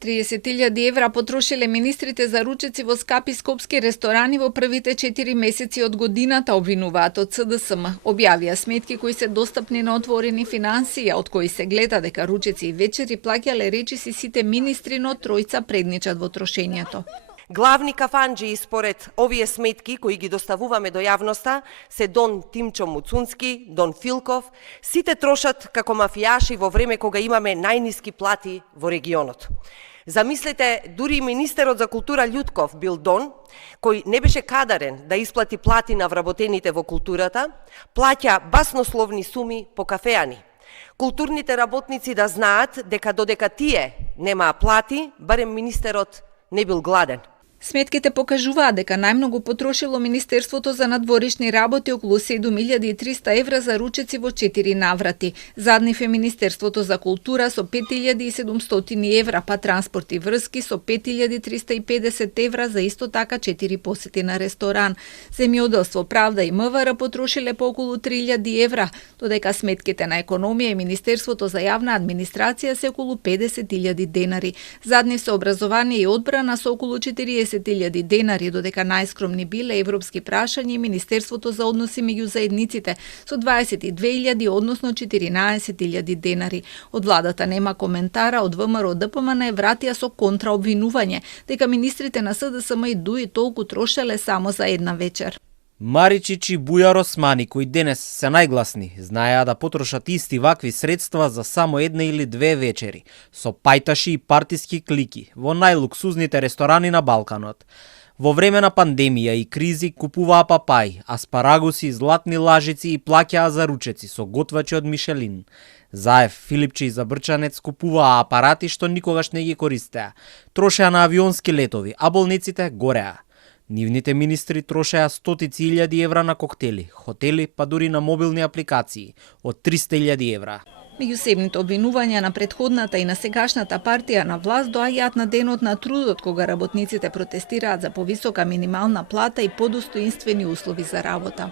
30.000 евра потрошиле министрите за ручеци во скапи скопски ресторани во првите 4 месеци од годината, обвинуваат од СДСМ. Објавија сметки кои се достапни на отворени финансии, од кои се гледа дека ручеци и вечери плаќале речиси сите министри, но тројца предничат во трошењето. Главни кафанџии според овие сметки кои ги доставуваме до јавноста се Дон Тимчо Муцунски, Дон Филков, сите трошат како мафијаши во време кога имаме најниски плати во регионот. Замислете, дури министерот за култура Љутков бил Дон, кој не беше кадарен да исплати плати на вработените во културата, плаќа баснословни суми по кафеани. Културните работници да знаат дека додека тие немаа плати, барем министерот не бил гладен. Сметките покажуваат дека најмногу потрошило Министерството за надворешни работи околу 7.300 евра за ручеци во 4 наврати. Заднив е Министерството за култура со 5.700 евра, па транспорт и врски со 5.350 евра за исто така 4 посети на ресторан. Земјоделство, правда и МВР потрошиле по околу 3.000 евра, додека сметките на економија и Министерството за јавна администрација се околу 50.000 денари. Заднив се образование и одбрана со околу 40.000 денари, додека најскромни биле европски прашања и Министерството за односи меѓу заедниците со 22.000, односно 14.000 денари. Од владата нема коментара, од ВМРО ДПМН вратија со контраобвинување дека министрите на СДСМ и ДУИ толку трошеле само за една вечер. Маричич и Бујар Османи, кои денес се најгласни, знаеа да потрошат исти вакви средства за само една или две вечери, со пајташи и партиски клики во најлуксузните ресторани на Балканот. Во време на пандемија и кризи купуваа папај, аспарагуси, златни лажици и плаќаа за ручеци со готвачи од Мишелин. Заев, Филипче и Забрчанец купуваа апарати што никогаш не ги користеа, трошеа на авионски летови, а болниците гореа. Нивните министри трошеа стотици илјади евра на коктели, хотели, па дури на мобилни апликации од 300.000 евра. Меѓусебните обвинувања на претходната и на сегашната партија на власт доаѓаат на денот на трудот, кога работниците протестираат за повисока минимална плата и подостоинствени услови за работа.